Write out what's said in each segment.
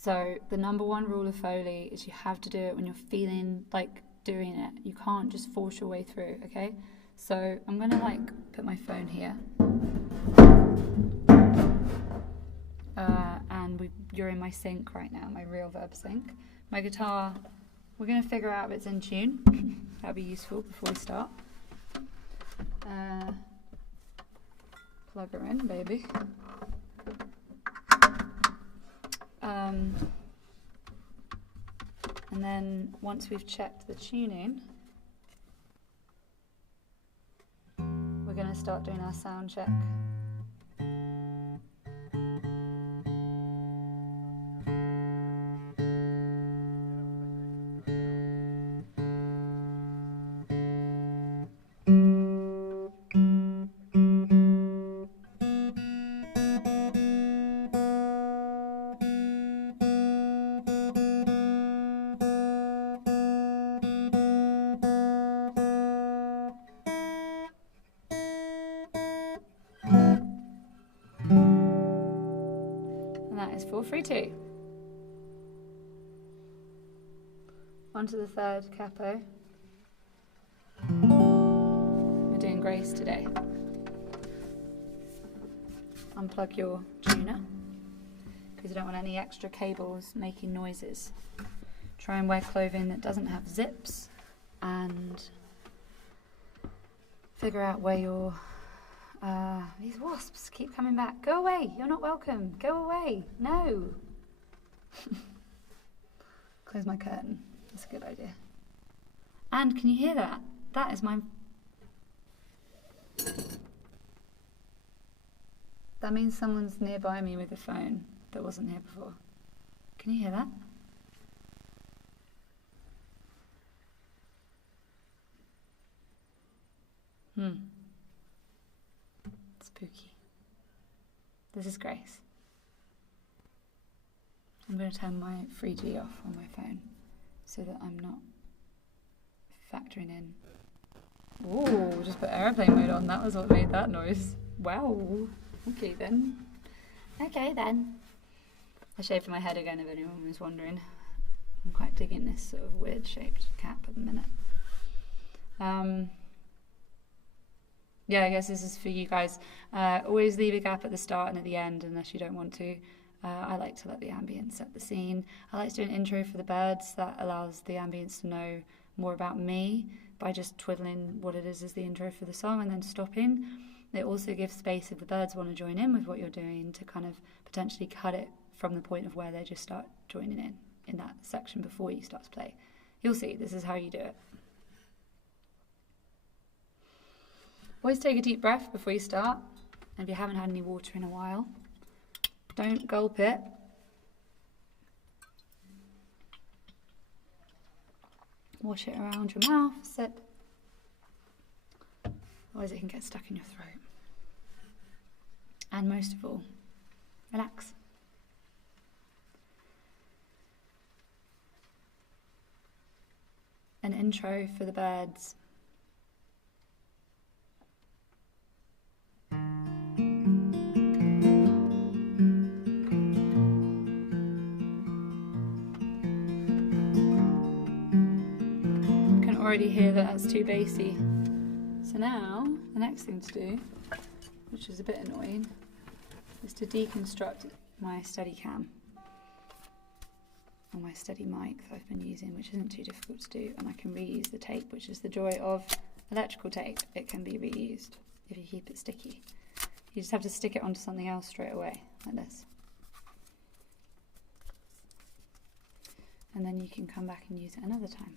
So the number one rule of Fauxly is you have to do it when you're feeling like doing it. You can't just force your way through, okay? So I'm gonna like put my phone here. And you're in my sync right now, my real-verb sync. My guitar, we're gonna figure out if it's in tune. That'll be useful before we start. Plug her in, baby. And then once we've checked the tuning, we're going to start doing our sound check. Is 4-3-2. On to the third capo. We're doing grace today. Unplug your tuner because you don't want any extra cables making noises. Try and wear clothing that doesn't have zips, and figure out where your these wasps keep coming back. Go away, you're not welcome. Go away, no. Close my curtain, that's a good idea. And can you hear that? That is my... That means someone's nearby me with a phone that wasn't here before. Can you hear that? Spooky. This is Grace. I'm going to turn my 3G off on my phone so that I'm not factoring in. Ooh, just put airplane mode on. That was what made that noise. Wow. Okay then. Okay then. I shaved my head again if anyone was wondering. I'm quite digging this sort of weird shaped cap at the minute. Yeah, I guess this is for you guys. Always leave a gap at the start and at the end unless you don't want to. I like to let the ambience set the scene. I like to do an intro for the birds that allows the ambience to know more about me by just twiddling what it is as the intro for the song and then stopping. It also gives space if the birds want to join in with what you're doing to kind of potentially cut it from the point of where they just start joining in that section before you start to play. You'll see, this is how you do it. Always take a deep breath before you start, and if you haven't had any water in a while, don't gulp it. Wash it around your mouth, sip. Otherwise it can get stuck in your throat. And most of all, relax. An intro for the birds. Already hear that that's too bassy. So now the next thing to do, which is a bit annoying, is to deconstruct my Steadicam or my steady mic that I've been using, which isn't too difficult to do, and I can reuse the tape, which is the joy of electrical tape. It can be reused if you keep it sticky. You just have to stick it onto something else straight away, like this. And then you can come back and use it another time.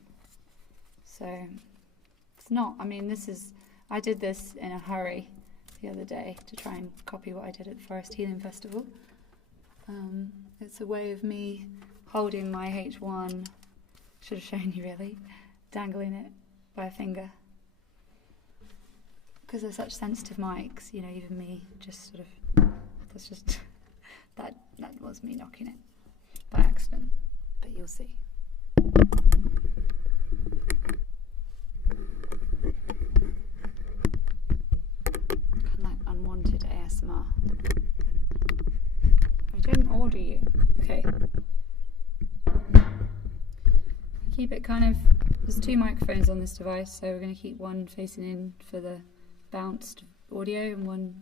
So it's not, I mean, I did this in a hurry the other day to try and copy what I did at the Forest Healing Festival. It's a way of me holding my H1, should have shown you really, dangling it by a finger. Because they're such sensitive mics, you know, even me just sort of, that's just, that was me knocking it by accident, but you'll see. Kind of like unwanted ASMR. I didn't order you. Okay. keep it kind of, there's 2 microphones on this device, so we're going to keep one facing in for the bounced audio and one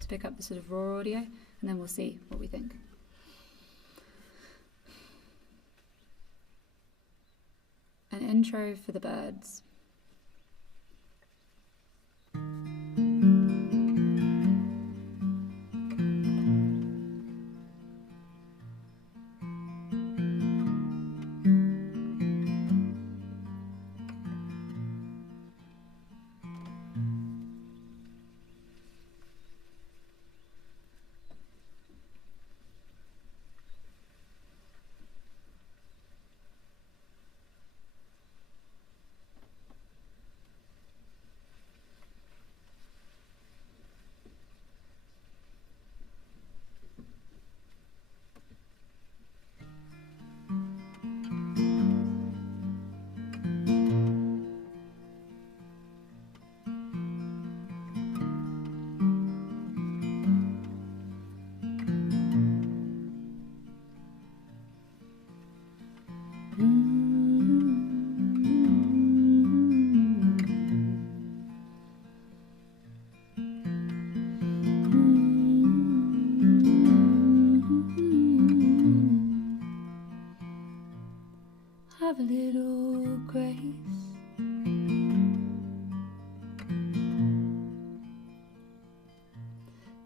to pick up the sort of raw audio, and then we'll see what we think. An intro for the birds. Have a little grace.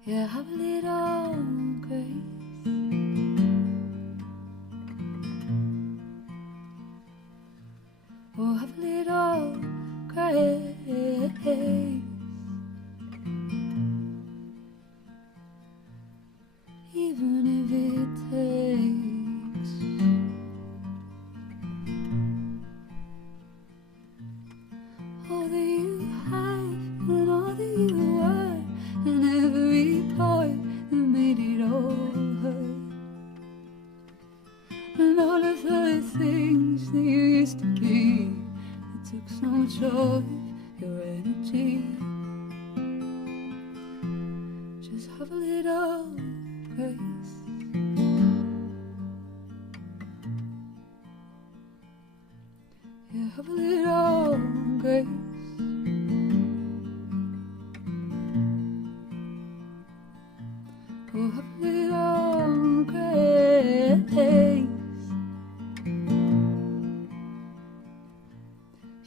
Yeah, have a little grace. Oh, have a little grace. Even if it takes all that you have and all that you were, and every part that made it all hurt, and all of the things that you used to be that took so much of your energy. Just have a little grace. Yeah, have a little grace. Oh, have a little grace.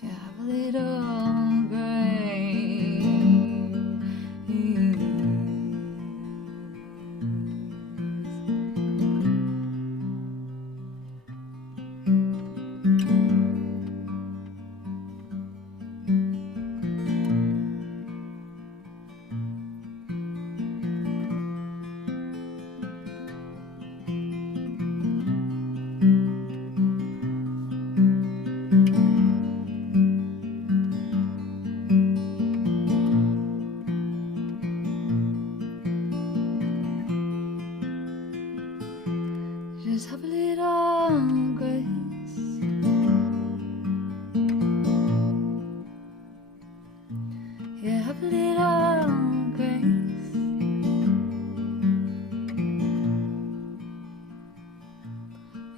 Yeah, have a little grace. Just have a little grace. Yeah, have a little grace.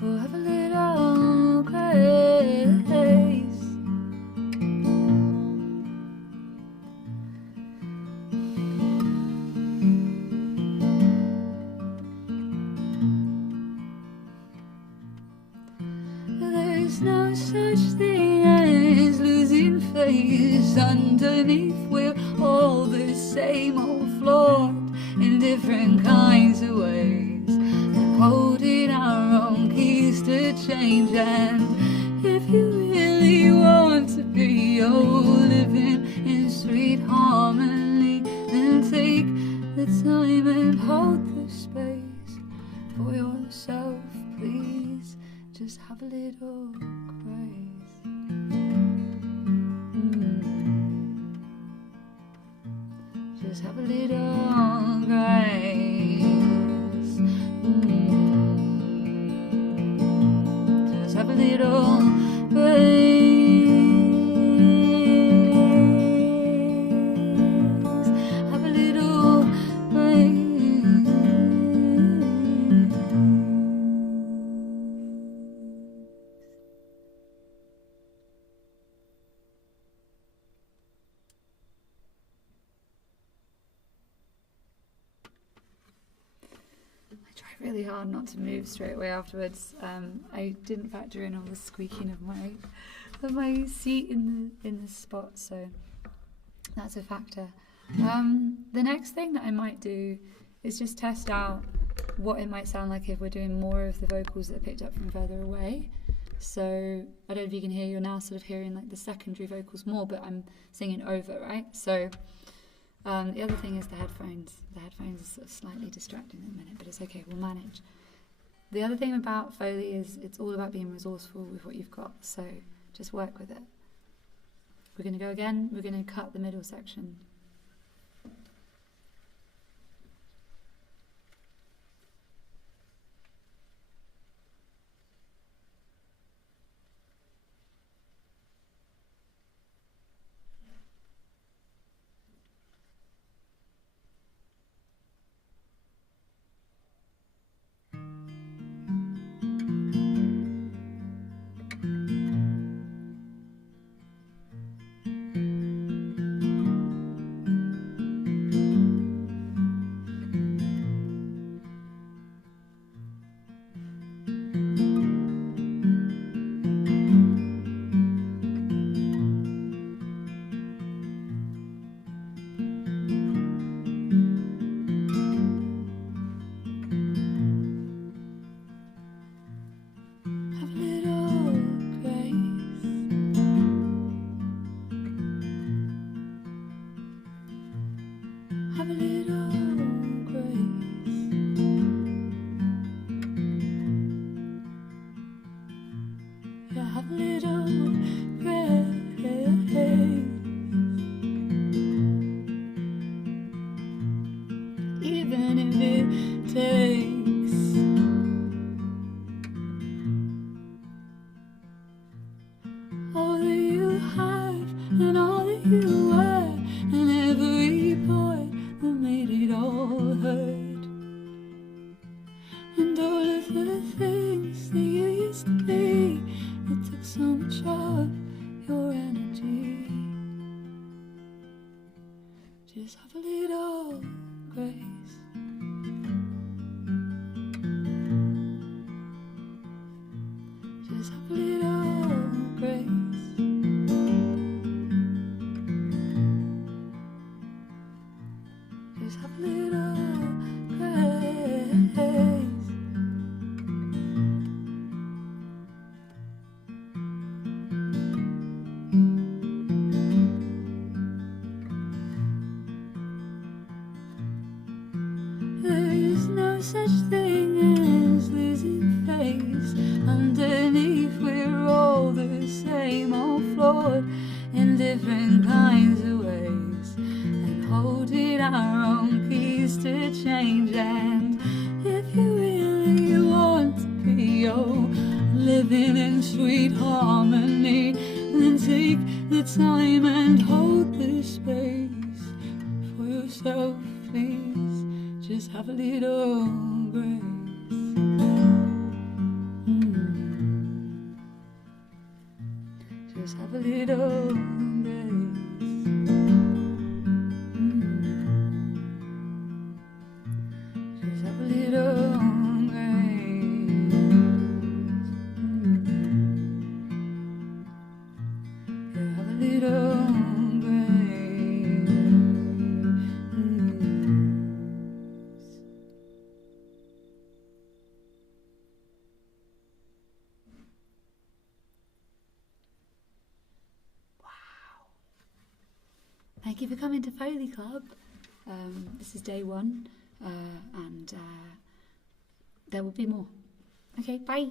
Oh, have a little grace. There's no such thing as losing face. Underneath we're all the same, old flawed in different kinds of ways, holding our own keys to change. And if you really want to be living in sweet harmony, then take the time and hold the space for yourself, please. Just have a little grace. Just have a little grace. Just have a little grace. Have a little grace. really hard not to move straight away afterwards. I didn't factor in all the squeaking of my seat in the spot, so that's a factor. The next thing that I might do is just test out what it might sound like if we're doing more of the vocals that are picked up from further away. So I don't know if you can hear, you're now sort of hearing like the secondary vocals more, but I'm singing over, right? So the other thing is the headphones. The headphones are sort of slightly distracting at the minute, but it's okay, we'll manage. The other thing about Fauxly is it's all about being resourceful with what you've got, so just work with it. We're going to go again, we're going to cut the middle section. Have a little grace. Yeah, have a little grace. Even if it takes all that you have and all that you were and every point that made it all hurt, and all of the things that you used to be that took so much of your energy. Just have a little grace. Just have a little grace. Just have a little grace. There is no such thing as losing face. Underneath we're all the same, all flawed in different kinds of ways, and holding our own peace to change. And if you really want to be living in sweet harmony, then take the time and hold the space for yourself, please. Just have a little grace. Just have a little grace. Just have a little grace. Yeah, have a little grace. Thank you for coming to Fauxly Club. This is day 1, and there will be more. Okay, bye.